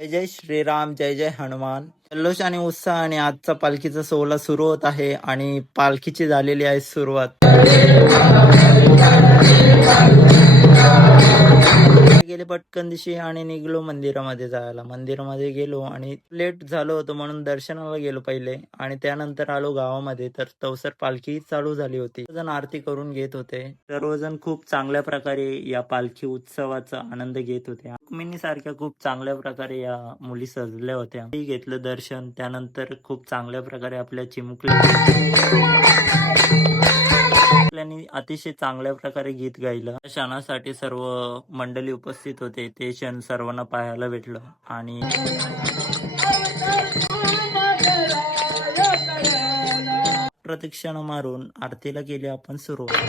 जय जय श्रीराम, जय जय हनुमान. जल्लोष आणि उत्साह आणि आजचा पालखीचा सोहळा सुरू होत आहे आणि पालखीची झालेली आहे सुरुवात. गेले पटकन दिशी आणि निघलो मंदिरामध्ये जायला. मंदिरामध्ये गेलो आणि लेट झालो होतो म्हणून दर्शनाला गेलो पहिले आणि त्यानंतर आलो गावामध्ये. तर तवसर पालखी चालू झाली होती. सर्वजण आरती करून घेत होते. सर्वजण खूप चांगल्या प्रकारे या पालखी उत्सवाचा आनंद घेत होते. रुक्मिणी सारख्या खूप चांगल्या प्रकारे या मुली सजल्या होत्या. मी घेतलं दर्शन. त्यानंतर खूप चांगल्या प्रकारे आपल्या चिमुकल्या अतिशय चांगल्या प्रकारे गीत गायलं. क्षणासाठी सर्व मंडळी उपस्थित होते. ते क्षण सर्वांना पाहायला भेटलं आणि प्रदक्षिणा मारून आरतीला गेले आपण सुरुवात.